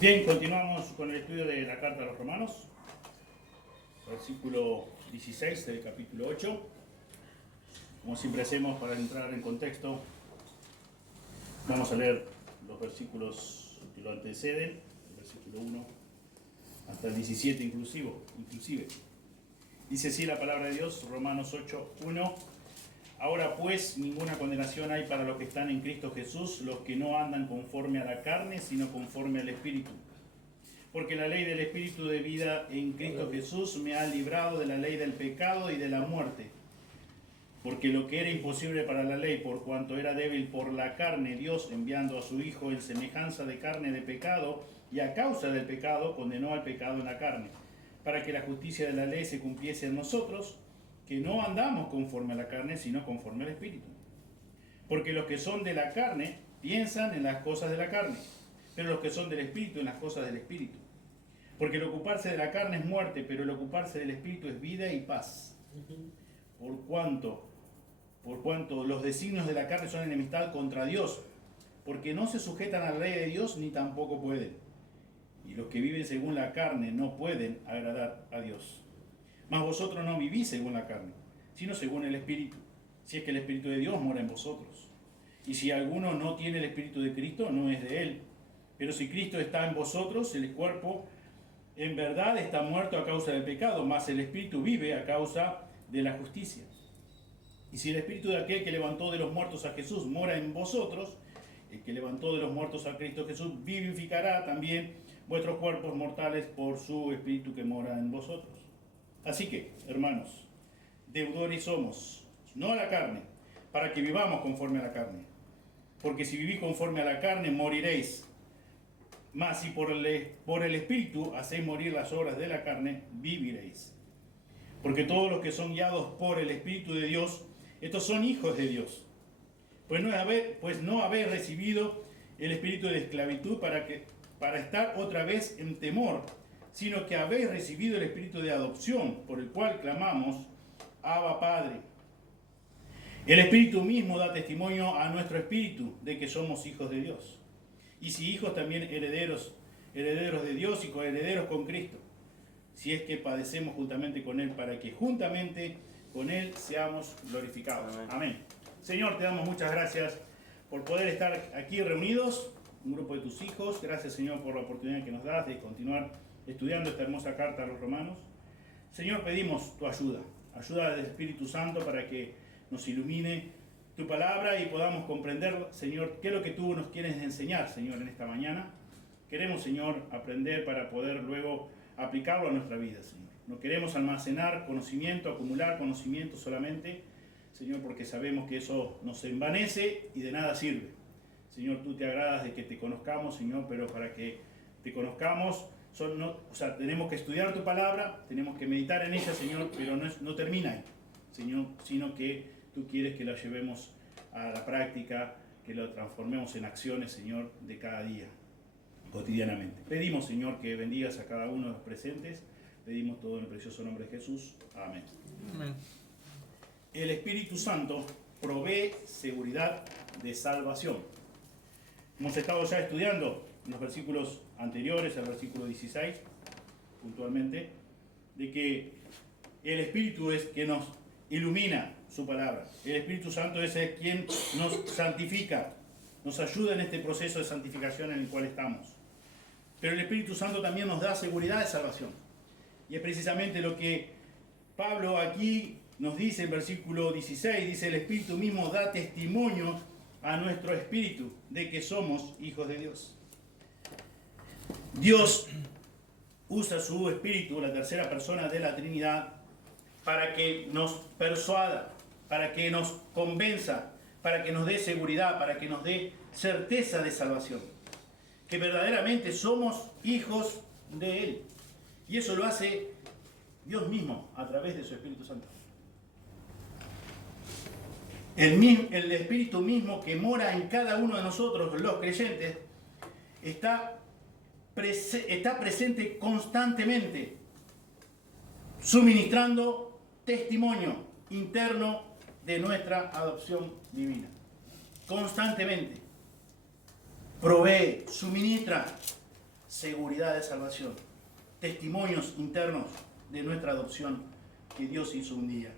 Bien, continuamos con el estudio de la carta a los Romanos, versículo 16 del capítulo 8. Como siempre hacemos para entrar en contexto, vamos a leer los versículos que lo anteceden, el versículo 1 hasta el 17 inclusive. Dice así la palabra de Dios, Romanos 8, 1. Ahora pues, ninguna condenación hay para los que están en Cristo Jesús, los que no andan conforme a la carne, sino conforme al Espíritu. Porque la ley del Espíritu de vida en Cristo Jesús me ha librado de la ley del pecado y de la muerte. Porque lo que era imposible para la ley, por cuanto era débil por la carne, Dios, enviando a su Hijo en semejanza de carne de pecado, y a causa del pecado, condenó al pecado en la carne, para que la justicia de la ley se cumpliese en nosotros, que no andamos conforme a la carne, sino conforme al Espíritu. Porque los que son de la carne piensan en las cosas de la carne, pero los que son del Espíritu en las cosas del Espíritu. Porque el ocuparse de la carne es muerte, pero el ocuparse del Espíritu es vida y paz. Por cuanto los designios de la carne son enemistad contra Dios, porque no se sujetan a la ley de Dios ni tampoco pueden. Y los que viven según la carne no pueden agradar a Dios. Mas vosotros no vivís según la carne, sino según el Espíritu, si es que el Espíritu de Dios mora en vosotros. Y si alguno no tiene el Espíritu de Cristo, no es de él. Pero si Cristo está en vosotros, el cuerpo en verdad está muerto a causa del pecado, mas el Espíritu vive a causa de la justicia. Y si el Espíritu de aquel que levantó de los muertos a Jesús mora en vosotros, el que levantó de los muertos a Cristo Jesús vivificará también vuestros cuerpos mortales por su Espíritu que mora en vosotros. Así que, hermanos, deudores somos, no a la carne, para que vivamos conforme a la carne. Porque si vivís conforme a la carne, moriréis. Mas si por el Espíritu hacéis morir las obras de la carne, viviréis. Porque todos los que son guiados por el Espíritu de Dios, estos son hijos de Dios. Pues no habéis recibido el espíritu de esclavitud para estar otra vez en temor, sino que habéis recibido el espíritu de adopción, por el cual clamamos, Abba Padre. El Espíritu mismo da testimonio a nuestro espíritu de que somos hijos de Dios. Y si hijos, también herederos de Dios y coherederos con Cristo, si es que padecemos juntamente con Él, para que juntamente con Él seamos glorificados. Amén. Señor, te damos muchas gracias por poder estar aquí reunidos, un grupo de tus hijos. Gracias, Señor, por la oportunidad que nos das de continuar estudiando esta hermosa carta a los romanos. Señor, pedimos tu ayuda del Espíritu Santo para que nos ilumine tu palabra y podamos comprender, Señor, qué es lo que tú nos quieres enseñar, Señor, en esta mañana. Queremos, Señor, aprender para poder luego aplicarlo a nuestra vida, Señor. No queremos almacenar conocimiento, acumular conocimiento solamente, Señor, porque sabemos que eso nos envanece y de nada sirve. Señor, tú te agradas de que te conozcamos, Señor, pero para que te conozcamos, tenemos que estudiar tu palabra, tenemos que meditar en ella, Señor, pero no termina ahí, Señor, sino que tú quieres que la llevemos a la práctica, que lo transformemos en acciones, Señor, de cada día, cotidianamente. Pedimos, Señor, que bendigas a cada uno de los presentes. Pedimos todo en el precioso nombre de Jesús. Amén. Amén. El Espíritu Santo provee seguridad de salvación. Hemos estado ya estudiando en los versículos anteriores, al versículo 16, puntualmente, de que el Espíritu es quien nos ilumina su palabra. El Espíritu Santo es quien nos santifica, nos ayuda en este proceso de santificación en el cual estamos. Pero el Espíritu Santo también nos da seguridad de salvación. Y es precisamente lo que Pablo aquí nos dice en versículo 16, dice: el Espíritu mismo da testimonio a nuestro espíritu de que somos hijos de Dios. Dios usa su Espíritu, la tercera persona de la Trinidad, para que nos persuada, para que nos convenza, para que nos dé seguridad, para que nos dé certeza de salvación. Que verdaderamente somos hijos de Él. Y eso lo hace Dios mismo a través de su Espíritu Santo. El Espíritu mismo que mora en cada uno de nosotros, los creyentes, está presente constantemente, suministrando testimonio interno de nuestra adopción divina. Constantemente. Provee, suministra seguridad de salvación, testimonios internos de nuestra adopción que Dios hizo un día.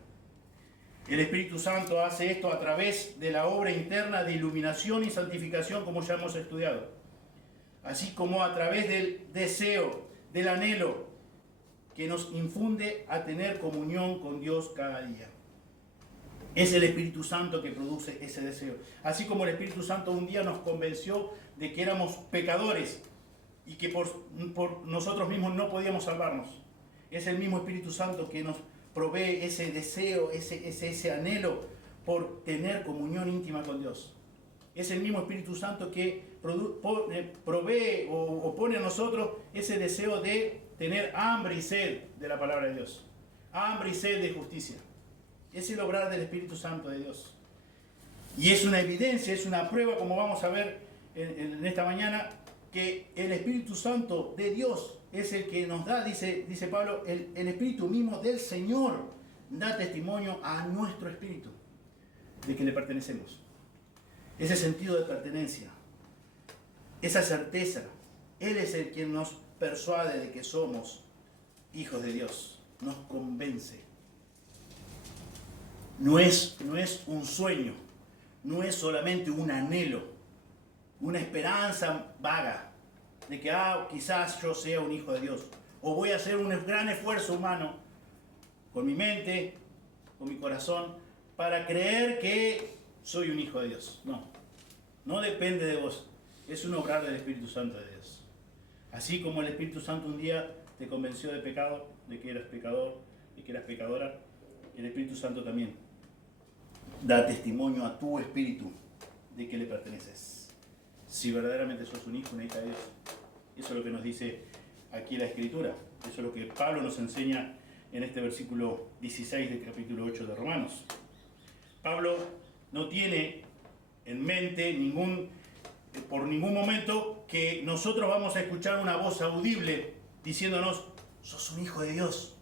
El Espíritu Santo hace esto a través de la obra interna de iluminación y santificación, como ya hemos estudiado, así como a través del deseo, del anhelo que nos infunde a tener comunión con Dios cada día. Es el Espíritu Santo que produce ese deseo. Así como el Espíritu Santo un día nos convenció de que éramos pecadores y que por nosotros mismos no podíamos salvarnos. Es el mismo Espíritu Santo que nos provee ese deseo, ese anhelo por tener comunión íntima con Dios. Es el mismo Espíritu Santo que provee o pone a nosotros ese deseo de tener hambre y sed de la palabra de Dios. Hambre y sed de justicia. Es el obrar del Espíritu Santo de Dios. Y es una evidencia, es una prueba, como vamos a ver en esta mañana, que el Espíritu Santo de Dios es el que nos da, dice Pablo, el Espíritu mismo del Señor da testimonio a nuestro espíritu de que le pertenecemos. Ese sentido de pertenencia, esa certeza, Él es el quien nos persuade de que somos hijos de Dios, nos convence. No es un sueño, no es solamente un anhelo, una esperanza vaga de que quizás yo sea un hijo de Dios, o voy a hacer un gran esfuerzo humano con mi mente, con mi corazón, para creer que soy un hijo de Dios. No depende de vos, es un obrar del Espíritu Santo de Dios. Así como el Espíritu Santo un día te convenció de pecado, de que eras pecador, de que eras pecadora, el Espíritu Santo también da testimonio a tu espíritu de que le perteneces. Si verdaderamente sos un hijo, una hija de Dios. Eso es lo que nos dice aquí la Escritura. Eso es lo que Pablo nos enseña en este versículo 16 del capítulo 8 de Romanos. Pablo no tiene en mente por ningún momento que nosotros vamos a escuchar una voz audible diciéndonos: sos un hijo de Dios,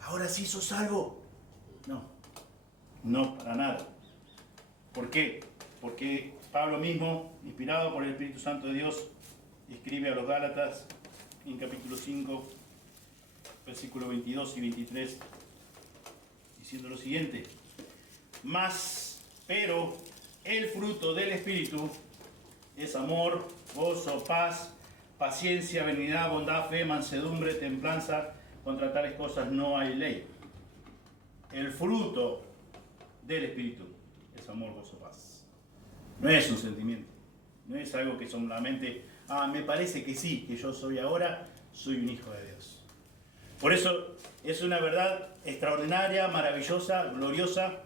ahora sí sos salvo. No, para nada. ¿Por qué? Porque Pablo mismo, inspirado por el Espíritu Santo de Dios, escribe a los Gálatas en capítulo 5, versículos 22 y 23, diciendo lo siguiente: pero el fruto del Espíritu es amor, gozo, paz, paciencia, benignidad, bondad, fe, mansedumbre, templanza. Contra tales cosas no hay ley. El fruto del Espíritu es amor, gozo, paz. No es un sentimiento, no es algo que solamente, me parece que sí, que yo soy un hijo de Dios. Por eso es una verdad extraordinaria, maravillosa, gloriosa,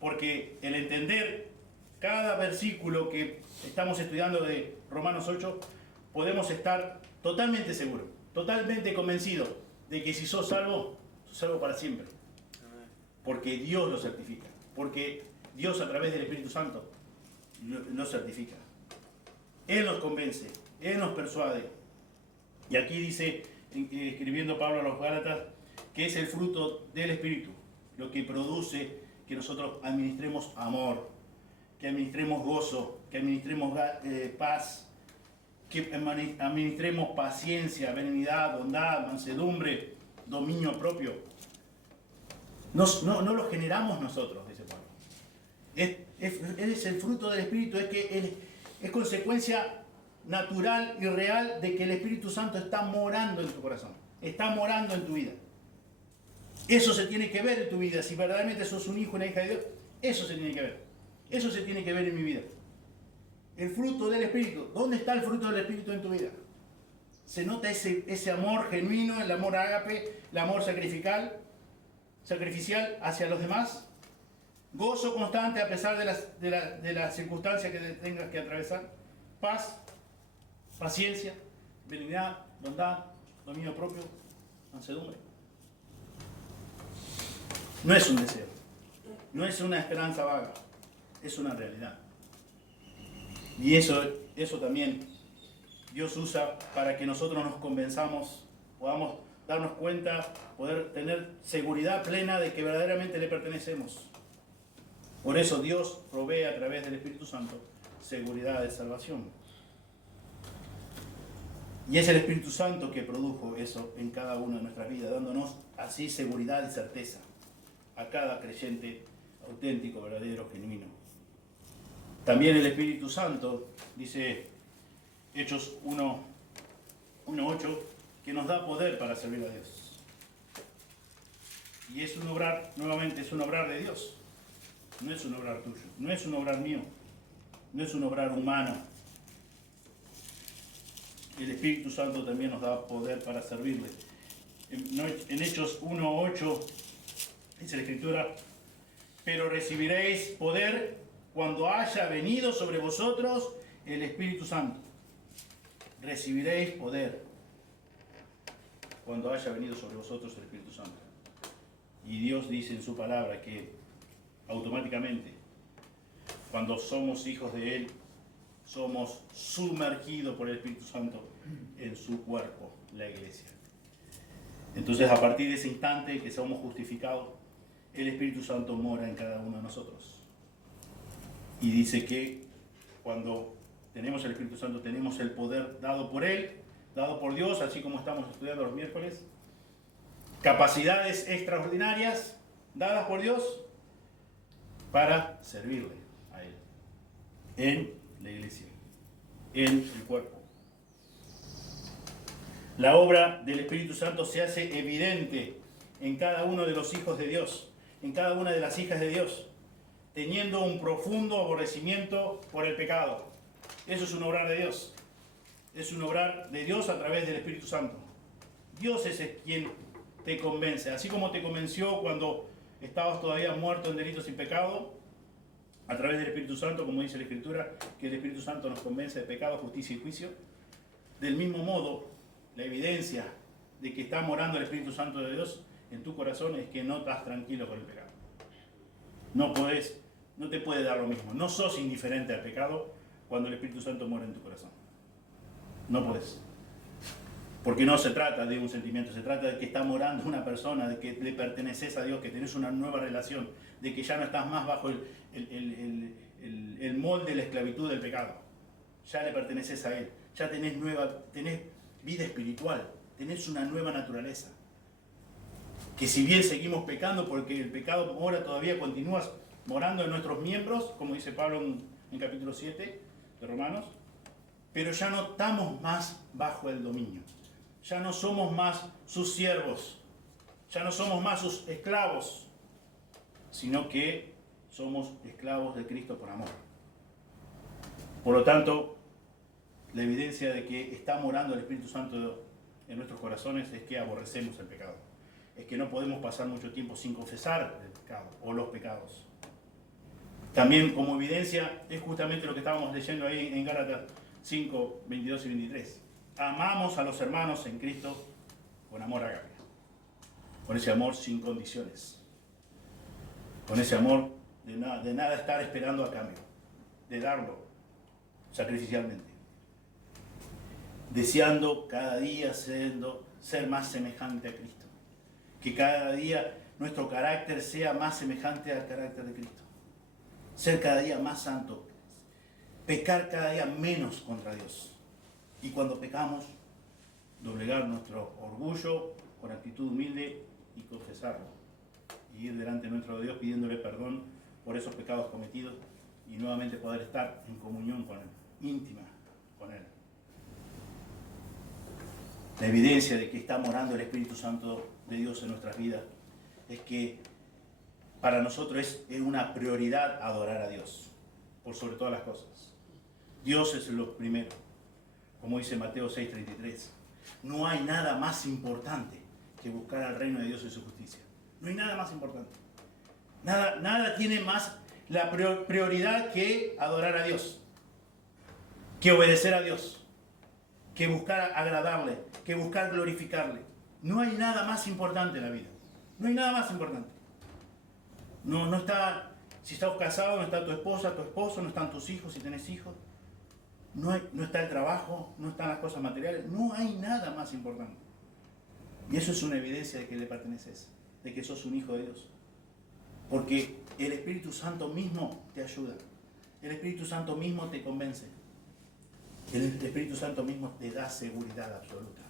porque el entender cada versículo que estamos estudiando de Romanos 8, podemos estar totalmente seguros, totalmente convencidos de que si sos salvo para siempre. Porque Dios lo certifica, porque Dios a través del Espíritu Santo lo certifica. Él nos convence, Él nos persuade. Y aquí dice, escribiendo Pablo a los Gálatas, que es el fruto del Espíritu, lo que produce que nosotros administremos amor, que administremos gozo, que administremos paz, que administremos paciencia, benignidad, bondad, mansedumbre, dominio propio. No lo generamos nosotros, dice Pablo. Es el fruto del Espíritu, es consecuencia natural y real de que el Espíritu Santo está morando en tu corazón, está morando en tu vida. Eso se tiene que ver en tu vida. Si verdaderamente sos un hijo, una hija de Dios, eso se tiene que ver. Eso se tiene que ver en mi vida. El fruto del Espíritu. ¿Dónde está el fruto del Espíritu en tu vida? Se nota ese amor genuino, el amor ágape, el amor sacrificial hacia los demás. Gozo constante a pesar de las circunstancias que tengas que atravesar. Paz, paciencia, benignidad, bondad, dominio propio, mansedumbre. No es un deseo, no es una esperanza vaga, es una realidad. Y eso también Dios usa para que nosotros nos convenzamos, podamos darnos cuenta, poder tener seguridad plena de que verdaderamente le pertenecemos. Por eso Dios provee a través del Espíritu Santo seguridad de salvación. Y es el Espíritu Santo que produjo eso en cada una de nuestras vidas, dándonos así seguridad y certeza a cada creyente auténtico, verdadero, genuino. También el Espíritu Santo, dice Hechos 1:8, que nos da poder para servir a Dios. Y es un obrar, nuevamente, es un obrar de Dios. No es un obrar tuyo, no es un obrar mío, no es un obrar humano. El Espíritu Santo también nos da poder para servirle. En Hechos 1:8 dice la Escritura: pero recibiréis poder cuando haya venido sobre vosotros el Espíritu Santo. Recibiréis poder cuando haya venido sobre vosotros el Espíritu Santo. Y Dios dice en su palabra que automáticamente, cuando somos hijos de Él, somos sumergidos por el Espíritu Santo en su cuerpo, la iglesia. Entonces, a partir de ese instante que somos justificados, el Espíritu Santo mora en cada uno de nosotros. Y dice que cuando tenemos el Espíritu Santo, tenemos el poder dado por Él, dado por Dios, así como estamos estudiando los miércoles. Capacidades extraordinarias dadas por Dios para servirle a Él en la iglesia, en el cuerpo. La obra del Espíritu Santo se hace evidente en cada uno de los hijos de Dios, en cada una de las hijas de Dios, teniendo un profundo aborrecimiento por el pecado. Eso es un obrar de Dios. Es un obrar de Dios a través del Espíritu Santo. Dios es quien te convence. Así como te convenció cuando estabas todavía muerto en delitos y pecado, a través del Espíritu Santo, como dice la Escritura, que el Espíritu Santo nos convence de pecado, justicia y juicio. Del mismo modo, la evidencia de que está morando el Espíritu Santo de Dios en tu corazón es que no estás tranquilo con el pecado. No te puede dar lo mismo. No sos indiferente al pecado cuando el Espíritu Santo mora en tu corazón. No puedes. Porque no se trata de un sentimiento, se trata de que está morando una persona, de que le perteneces a Dios, que tenés una nueva relación, de que ya no estás más bajo el molde de la esclavitud del pecado. Ya le perteneces a Él, ya tenés vida espiritual, tenés una nueva naturaleza. Que si bien seguimos pecando, porque el pecado mora todavía, continúa morando en nuestros miembros, como dice Pablo en capítulo 7 de Romanos, pero ya no estamos más bajo el dominio. Ya no somos más sus siervos, ya no somos más sus esclavos, sino que somos esclavos de Cristo por amor. Por lo tanto, la evidencia de que está morando el Espíritu Santo en nuestros corazones es que aborrecemos el pecado. Es que no podemos pasar mucho tiempo sin confesar el pecado o los pecados. También como evidencia es justamente lo que estábamos leyendo ahí en Gálatas 5, 22 y 23. Amamos a los hermanos en Cristo con amor ágape, con ese amor sin condiciones, con ese amor de nada estar esperando a cambio, de darlo sacrificialmente, deseando cada día ser más semejante a Cristo, que cada día nuestro carácter sea más semejante al carácter de Cristo, ser cada día más santo, pecar cada día menos contra Dios. Y cuando pecamos, doblegar nuestro orgullo con actitud humilde y confesarlo. Y ir delante de nuestro Dios pidiéndole perdón por esos pecados cometidos y nuevamente poder estar en comunión con Él, íntima con Él. La evidencia de que está morando el Espíritu Santo de Dios en nuestras vidas es que para nosotros es una prioridad adorar a Dios por sobre todas las cosas. Dios es lo primero. Como dice Mateo 6:33, no hay nada más importante que buscar al reino de Dios y su justicia. No hay nada más importante. Nada tiene más la prioridad que adorar a Dios, que obedecer a Dios, que buscar agradarle, que buscar glorificarle. No hay nada más importante en la vida. No hay nada más importante. No está, si estás casado, no está tu esposa, tu esposo, no están tus hijos si tenés hijos. No está el trabajo, no están las cosas materiales, no hay nada más importante. Y eso es una evidencia de que le perteneces, de que sos un hijo de Dios. Porque el Espíritu Santo mismo te ayuda, el Espíritu Santo mismo te convence. El Espíritu Santo mismo te da seguridad absoluta.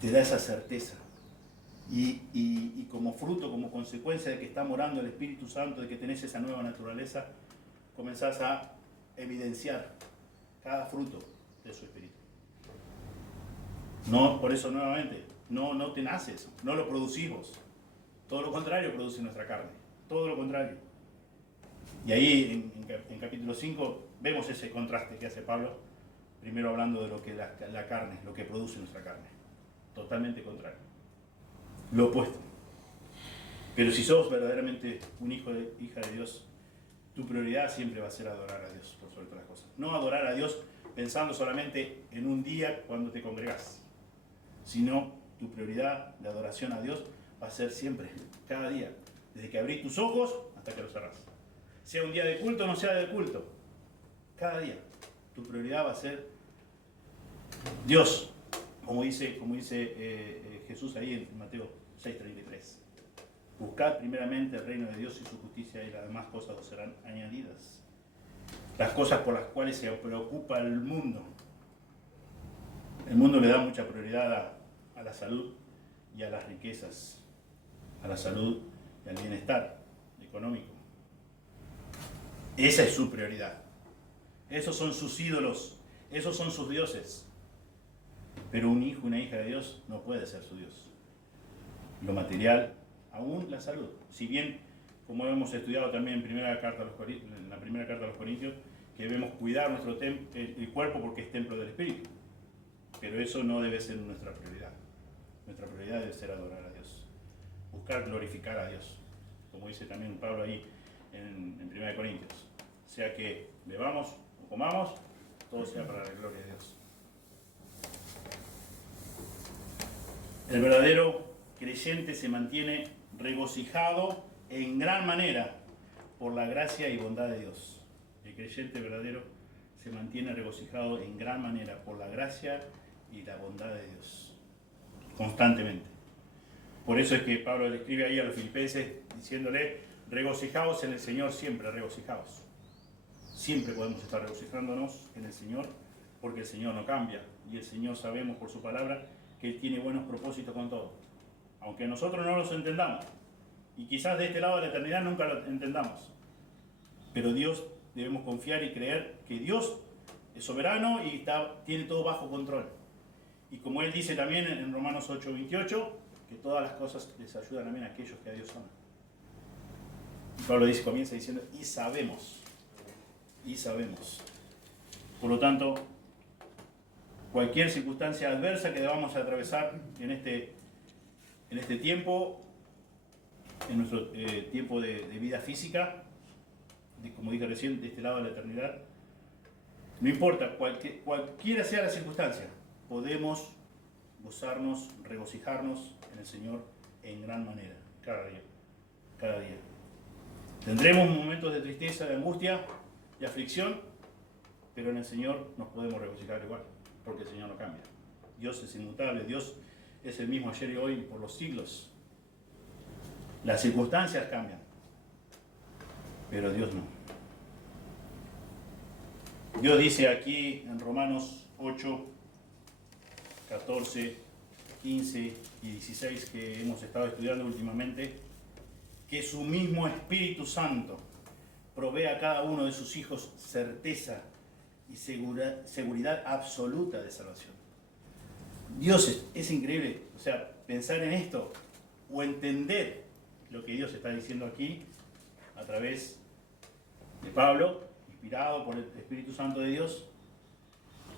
Te da esa certeza. Y como fruto, como consecuencia de que está morando el Espíritu Santo, de que tenés esa nueva naturaleza, comenzás a evidenciar cada fruto de su Espíritu. No, por eso nuevamente, no te nace eso, no lo producís vos. Todo lo contrario produce nuestra carne, todo lo contrario. Y ahí en capítulo 5 vemos ese contraste que hace Pablo, primero hablando de lo que la carne, lo que produce nuestra carne. Totalmente contrario. Lo opuesto. Pero si sos verdaderamente un hija de Dios, tu prioridad siempre va a ser adorar a Dios por sobre todas las cosas. No adorar a Dios pensando solamente en un día cuando te congregás, sino tu prioridad de adoración a Dios va a ser siempre, cada día, desde que abrís tus ojos hasta que los cerrás. Sea un día de culto o no sea de culto, cada día tu prioridad va a ser Dios, como dice Jesús ahí en Mateo 6:33. Buscad primeramente el reino de Dios y su justicia, y las demás cosas os serán añadidas. Las cosas por las cuales se preocupa el mundo. El mundo le da mucha prioridad a la salud y a las riquezas, a la salud y al bienestar económico. Esa es su prioridad. Esos son sus ídolos, esos son sus dioses. Pero un hijo, una hija de Dios no puede ser su Dios. Lo material, aún la salud. Si bien, como hemos estudiado también en la primera carta a los Corintios, que debemos cuidar nuestro el cuerpo porque es templo del Espíritu. Pero eso no debe ser nuestra prioridad. Nuestra prioridad debe ser adorar a Dios. Buscar glorificar a Dios. Como dice también Pablo ahí en 1 Corintios. Sea que bebamos o comamos, todo sea para la gloria de Dios. El verdadero creyente se mantiene regocijado en gran manera por la gracia y bondad de Dios. El creyente verdadero se mantiene regocijado en gran manera por la gracia y la bondad de Dios, constantemente. Por eso es que Pablo le escribe ahí a los filipenses diciéndole: regocijaos en el Señor siempre, regocijaos. Siempre podemos estar regocijándonos en el Señor, porque el Señor no cambia, y el Señor, sabemos por su palabra, que Él tiene buenos propósitos con todo. Aunque nosotros no los entendamos, y quizás de este lado de la eternidad nunca lo entendamos, pero Dios, debemos confiar y creer que Dios es soberano y tiene todo bajo control. Y como Él dice también en Romanos 8:28, que todas las cosas les ayudan también a aquellos que a Dios aman. Y Pablo comienza diciendo: y sabemos. Por lo tanto, cualquier circunstancia adversa que debamos atravesar en este tiempo, en nuestro tiempo de vida física, como dije recién, de este lado de la eternidad, no importa, cualquiera sea la circunstancia, podemos gozarnos, regocijarnos en el Señor en gran manera, cada día. Tendremos momentos de tristeza, de angustia, de aflicción, pero en el Señor nos podemos regocijar igual, porque el Señor no cambia. Dios es inmutable, Dios es el mismo ayer y hoy por los siglos. Las circunstancias cambian, pero Dios no. Dios dice aquí en Romanos 8, 14, 15 y 16, que hemos estado estudiando últimamente, que su mismo Espíritu Santo provee a cada uno de sus hijos certeza y seguridad absoluta de salvación. Dios es increíble, o sea, pensar en esto o entender lo que Dios está diciendo aquí a través de Pablo, inspirado por el Espíritu Santo de Dios,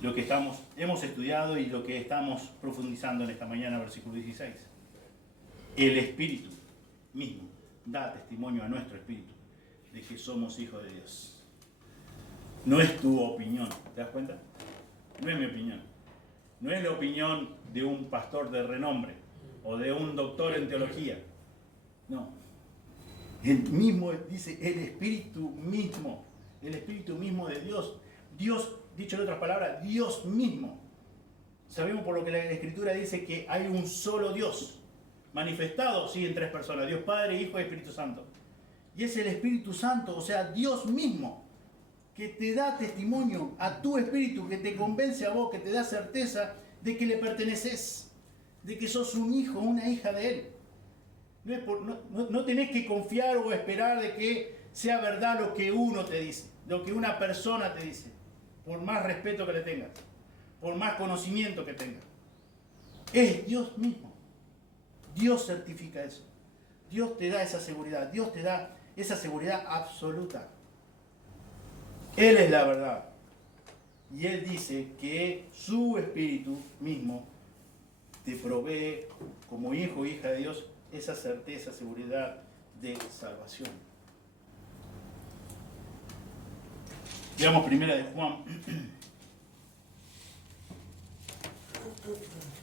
lo que hemos estudiado y lo que estamos profundizando en esta mañana, versículo 16. El Espíritu mismo da testimonio a nuestro espíritu de que somos hijos de Dios. No es tu opinión, ¿te das cuenta? No es mi opinión. No es la opinión de un pastor de renombre o de un doctor en teología. No. El mismo dice el Espíritu mismo de Dios. Dios, dicho en otras palabras, Dios mismo. Sabemos por lo que la Escritura dice que hay un solo Dios, manifestado, sí, en tres personas: Dios Padre, Hijo y Espíritu Santo. Y es el Espíritu Santo, o sea, Dios mismo, que te da testimonio a tu espíritu, que te convence a vos, que te da certeza de que le perteneces, de que sos un hijo, una hija de Él. No tenés que confiar o esperar de que sea verdad lo que uno te dice, lo que una persona te dice, por más respeto que le tengas, por más conocimiento que tengas. Es Dios mismo. Dios certifica eso. Dios te da esa seguridad. Dios te da esa seguridad absoluta. Él es la verdad. Y Él dice que su Espíritu mismo te provee, como hijo o hija de Dios, esa certeza, seguridad de salvación. Veamos primera de Juan,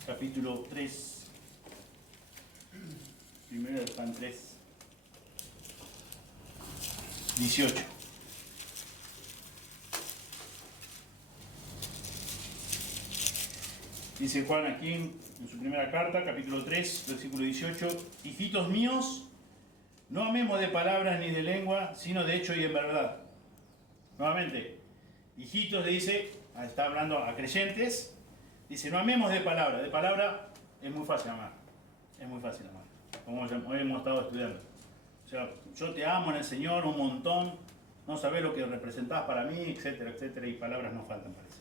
capítulo 3. Primera de Juan 3, 18. Dice Juan aquí en su primera carta, capítulo 3, versículo 18, hijitos míos, no amemos de palabras ni de lengua, sino de hecho y en verdad. Nuevamente, hijitos le dice, está hablando a creyentes, dice, no amemos de palabra es muy fácil amar, como hemos estado estudiando. O sea, yo te amo en el Señor un montón, no sabés lo que representás para mí, etcétera, etcétera, y palabras no faltan, parece.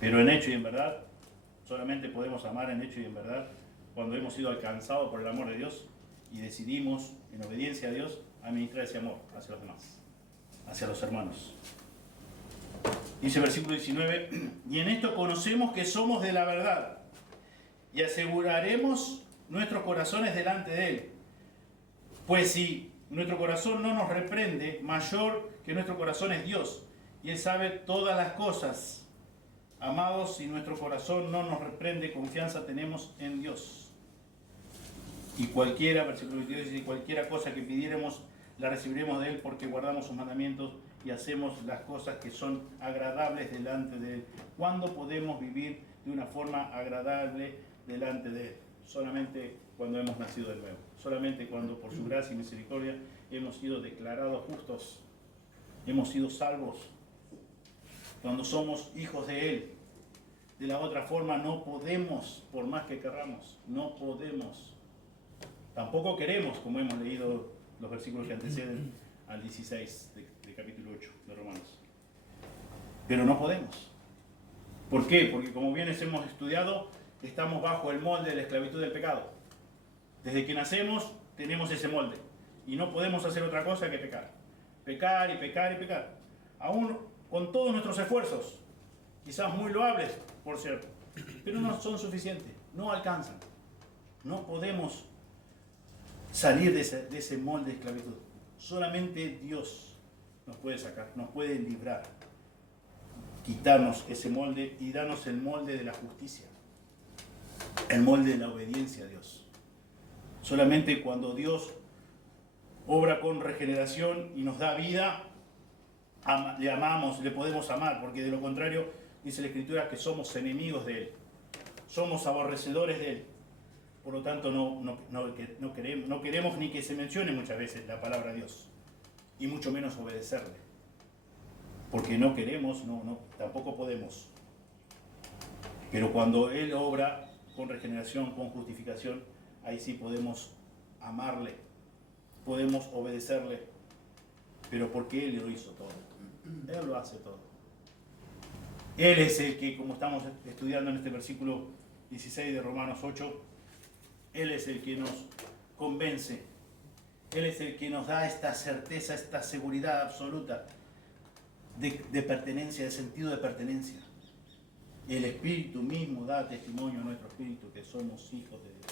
Pero en hecho y en verdad, solamente podemos amar en hecho y en verdad cuando hemos sido alcanzados por el amor de Dios y decidimos, en obediencia a Dios, administrar ese amor hacia los demás, hacia los hermanos. Dice el versículo 19, y en esto conocemos que somos de la verdad y aseguraremos nuestros corazones delante de Él. Pues si nuestro corazón no nos reprende, mayor que nuestro corazón es Dios, y Él sabe todas las cosas. Amados, si nuestro corazón no nos reprende, confianza tenemos en Dios. Y cualquiera, versículo 22, dice, cualquiera cosa que pidiéramos, la recibiremos de Él porque guardamos sus mandamientos y hacemos las cosas que son agradables delante de Él. ¿Cuándo podemos vivir de una forma agradable delante de Él? Solamente cuando hemos nacido de nuevo. Solamente cuando por su gracia y misericordia hemos sido declarados justos. Hemos sido salvos. Cuando somos hijos de Él. De la otra forma no podemos, por más que querramos, no podemos. Tampoco queremos, como hemos leído los versículos que anteceden al 16 de capítulo 8 de Romanos. Pero no podemos. ¿Por qué? Porque como bien hemos estudiado, estamos bajo el molde de la esclavitud del pecado. Desde que nacemos tenemos ese molde y no podemos hacer otra cosa que pecar. Pecar y pecar y pecar. Aún con todos nuestros esfuerzos, quizás muy loables, por cierto, pero no son suficientes, no alcanzan. No podemos salir de ese molde de esclavitud. Solamente Dios nos puede sacar, nos puede librar, quitarnos ese molde y darnos el molde de la justicia, el molde de la obediencia a Dios. Solamente cuando Dios obra con regeneración y nos da vida, le amamos, le podemos amar, porque de lo contrario dice la Escritura que somos enemigos de Él, somos aborrecedores de Él. Por lo tanto no queremos ni que se mencione muchas veces la palabra Dios, y mucho menos obedecerle, porque no queremos, tampoco podemos. Pero cuando Él obra con regeneración, con justificación, ahí sí podemos amarle, podemos obedecerle, pero porque Él lo hizo todo. Él lo hace todo. Él es el que, como estamos estudiando en este versículo 16 de Romanos 8, Él es el que nos convence. Él es el que nos da esta certeza, esta seguridad absoluta de pertenencia, de sentido de pertenencia. El Espíritu mismo da testimonio a nuestro espíritu que somos hijos de Dios.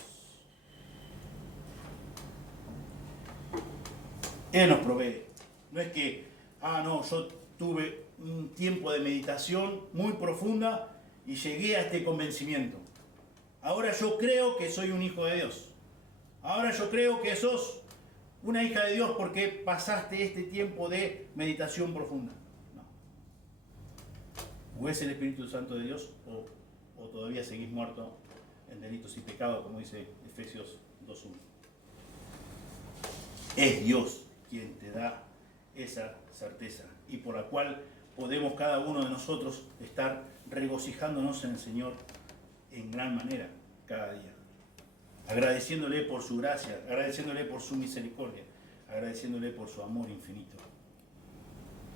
Él nos provee. No es que, yo tuve un tiempo de meditación muy profunda y llegué a este convencimiento. Ahora yo creo que soy un hijo de Dios. Ahora yo creo que sos una hija de Dios porque pasaste este tiempo de meditación profunda. No. O es el Espíritu Santo de Dios o todavía seguís muerto en delitos y pecados, como dice Efesios 2:1. Es Dios quien te da esa certeza y por la cual podemos cada uno de nosotros estar regocijándonos en el Señor en gran manera cada día, agradeciéndole por su gracia, agradeciéndole por su misericordia, agradeciéndole por su amor infinito.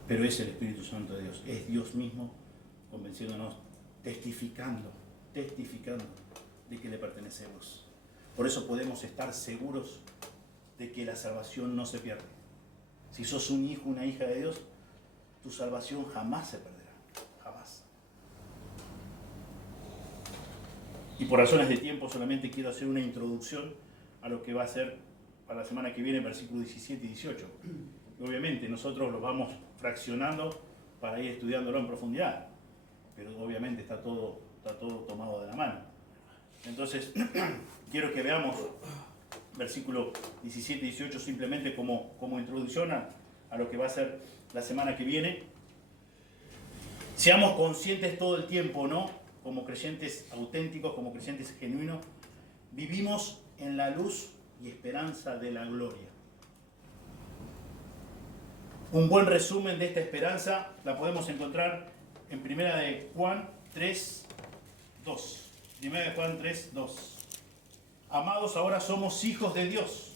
Pero es el Espíritu Santo de Dios, es Dios mismo convenciéndonos, testificando de que le pertenecemos. Por eso podemos estar seguros de que la salvación no se pierde. Si sos un hijo, una hija de Dios, tu salvación jamás se perderá, jamás. Y por razones de tiempo solamente quiero hacer una introducción a lo que va a ser para la semana que viene, versículos 17 y 18. Y obviamente nosotros lo vamos fraccionando para ir estudiándolo en profundidad, pero obviamente está todo tomado de la mano. Entonces, quiero que veamos versículos 17 y 18 simplemente como introducción a lo que va a ser la semana que viene. Seamos conscientes todo el tiempo, ¿no? Como creyentes auténticos, como creyentes genuinos, vivimos en la luz y esperanza de la gloria. Un buen resumen de esta esperanza la podemos encontrar en 1 de Juan 3, 2. 1 de Juan 3, 2. Amados, ahora somos hijos de Dios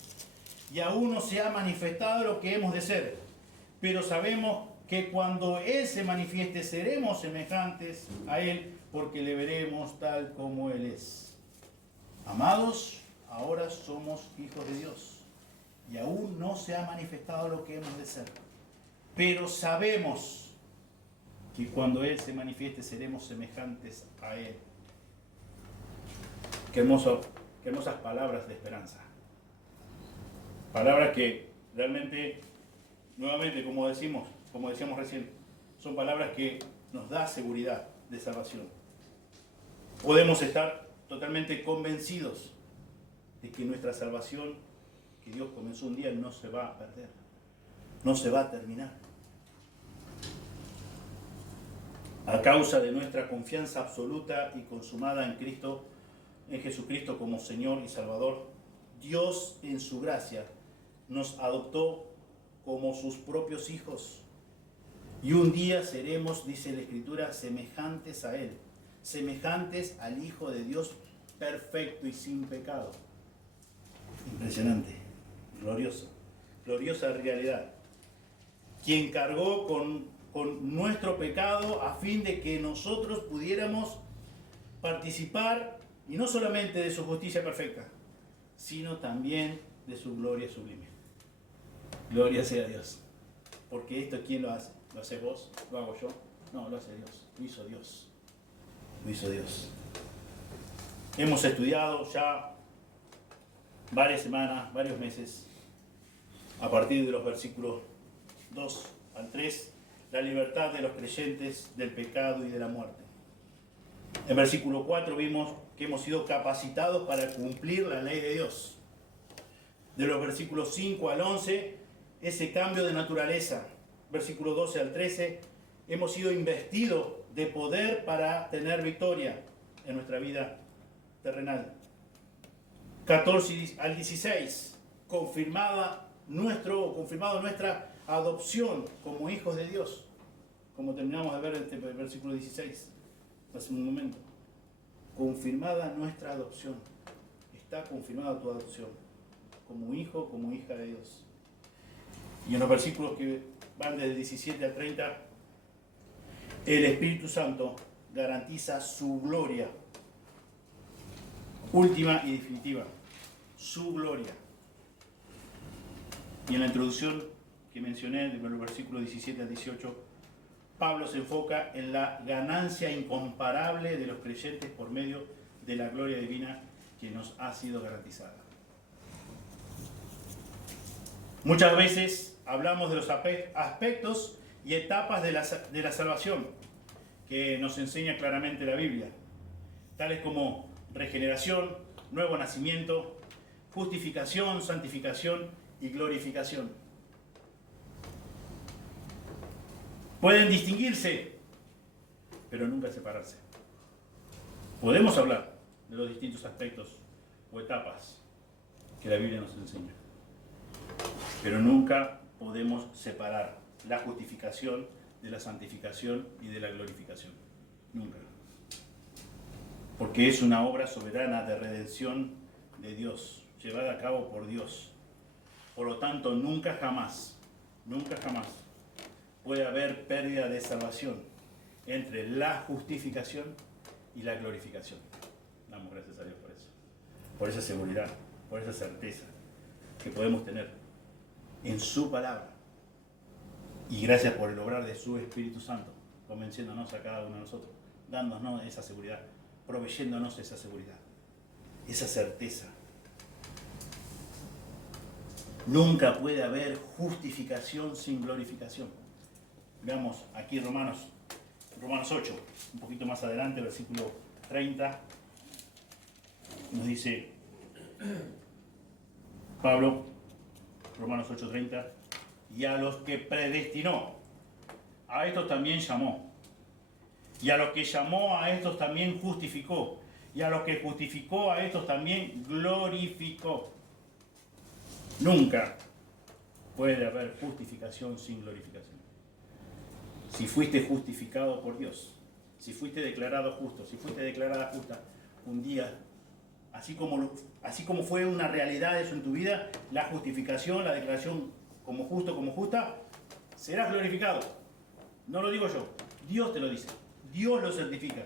y aún no se ha manifestado lo que hemos de ser, pero sabemos que cuando Él se manifieste seremos semejantes a Él porque le veremos tal como Él es. Amados, ahora somos hijos de Dios y aún no se ha manifestado lo que hemos de ser, pero sabemos que cuando Él se manifieste seremos semejantes a Él. Qué hermosas palabras de esperanza. Palabras que realmente, nuevamente, como decíamos recién, son palabras que nos da seguridad de salvación. Podemos estar totalmente convencidos de que nuestra salvación, que Dios comenzó un día, no se va a perder, no se va a terminar. A causa de nuestra confianza absoluta y consumada en Cristo, en Jesucristo como Señor y Salvador, Dios en su gracia nos adoptó como sus propios hijos. Y un día seremos, dice la Escritura, semejantes a Él, semejantes al Hijo de Dios perfecto y sin pecado. Impresionante, gloriosa realidad. Quien cargó con nuestro pecado a fin de que nosotros pudiéramos participar y no solamente de su justicia perfecta, sino también de su gloria sublime. Gloria sea a Dios. Porque esto, ¿quién lo hace? ¿Lo haces vos? ¿Lo hago yo? No, lo hace Dios. Lo hizo Dios. Lo hizo Dios. Hemos estudiado ya varias semanas, varios meses, a partir de los versículos 2 al 3, la libertad de los creyentes del pecado y de la muerte. En versículo 4 vimos que hemos sido capacitados para cumplir la ley de Dios. De los versículos 5 al 11, ese cambio de naturaleza. Versículo 12 al 13, hemos sido investidos de poder para tener victoria en nuestra vida terrenal. 14 al 16, confirmada nuestra adopción como hijos de Dios, como terminamos de ver en este versículo 16 hace un momento. Confirmada nuestra adopción, está confirmada tu adopción como hijo, como hija de Dios. Y en los versículos que van del 17 al 30, el Espíritu Santo garantiza su gloria última y definitiva, su gloria. Y en la introducción que mencioné, de los versículos 17 al 18, Pablo se enfoca en la ganancia incomparable de los creyentes por medio de la gloria divina que nos ha sido garantizada. Muchas veces hablamos de los aspectos y etapas de la salvación que nos enseña claramente la Biblia, tales como regeneración, nuevo nacimiento, justificación, santificación y glorificación. Pueden distinguirse, pero nunca separarse. Podemos hablar de los distintos aspectos o etapas que la Biblia nos enseña, pero nunca podemos separar la justificación de la santificación y de la glorificación. Nunca. Porque es una obra soberana de redención de Dios, llevada a cabo por Dios. Por lo tanto, nunca jamás puede haber pérdida de salvación entre la justificación y la glorificación. Damos gracias a Dios por eso. Por esa seguridad, por esa certeza que podemos tener en su palabra. Y gracias por el obrar de su Espíritu Santo, convenciéndonos a cada uno de nosotros, dándonos esa seguridad, proveyéndonos esa seguridad, esa certeza. Nunca puede haber justificación sin glorificación. Veamos aquí Romanos 8, un poquito más adelante, versículo 30, nos dice Pablo, Romanos 8:30, y a los que predestinó, a estos también llamó, y a los que llamó, a estos también justificó, y a los que justificó, a estos también glorificó. Nunca puede haber justificación sin glorificación. Si fuiste justificado por Dios, si fuiste declarado justo, si fuiste declarada justa, un día, así como fue una realidad eso en tu vida, la justificación, la declaración como justo, como justa, serás glorificado. No lo digo yo, Dios te lo dice, Dios lo certifica.